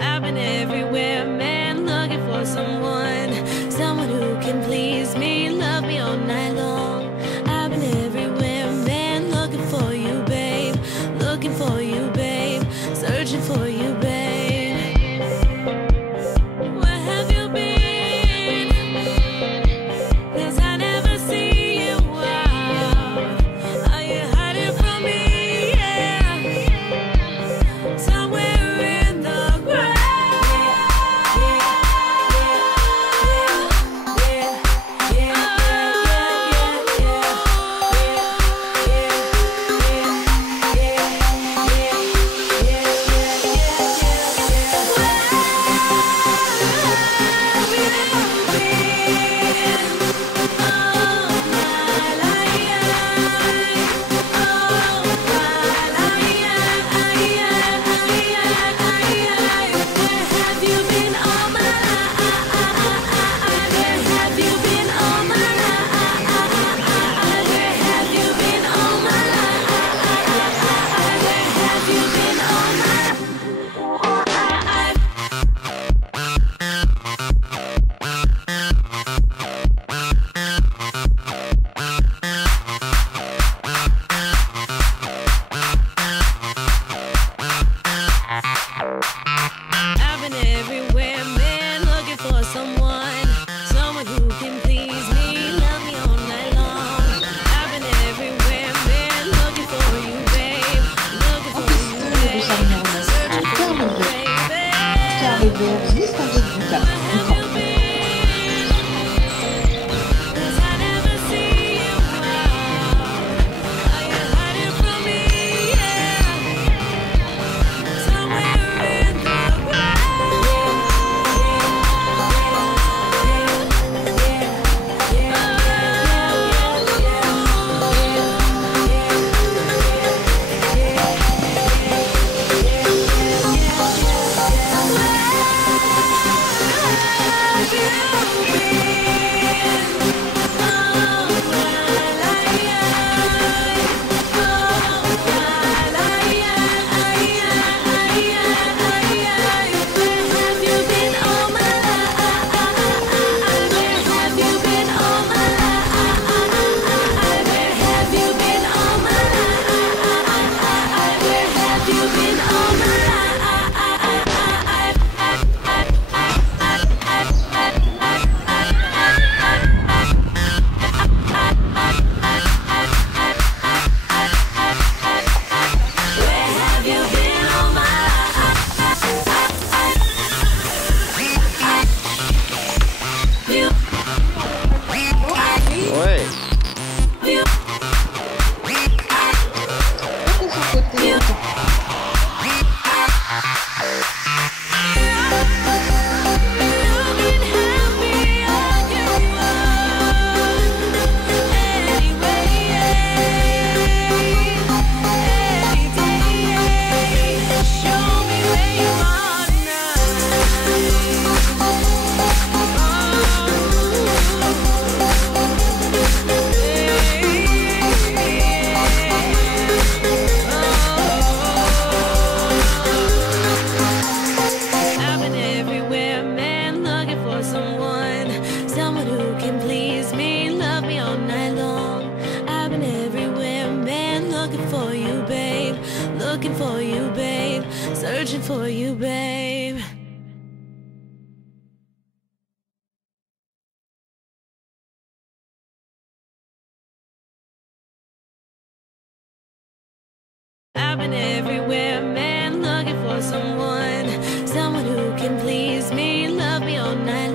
I've been everywhere, man, looking for someone who can please me, love me all night long. I've been everywhere, man, looking for you, babe, searching for you, babe. Where have you been? 'Cause I never see you out. Are you hiding from me? Yeah. Somewhere in the ground. I've been everywhere, man, looking for someone who can please me, love me all night long. I've been everywhere, man, looking for you, babe, looking for you, babe, searching for you, baby. Where have you been? 'Cause I never see you out. Are you hiding from me? Yeah. Somewhere in the someone who can please me, love me all night long. I've been everywhere, man, looking for you, babe, looking for you, babe, searching for you, babe. I've been everywhere, man, looking for someone who can please me, love me all night long.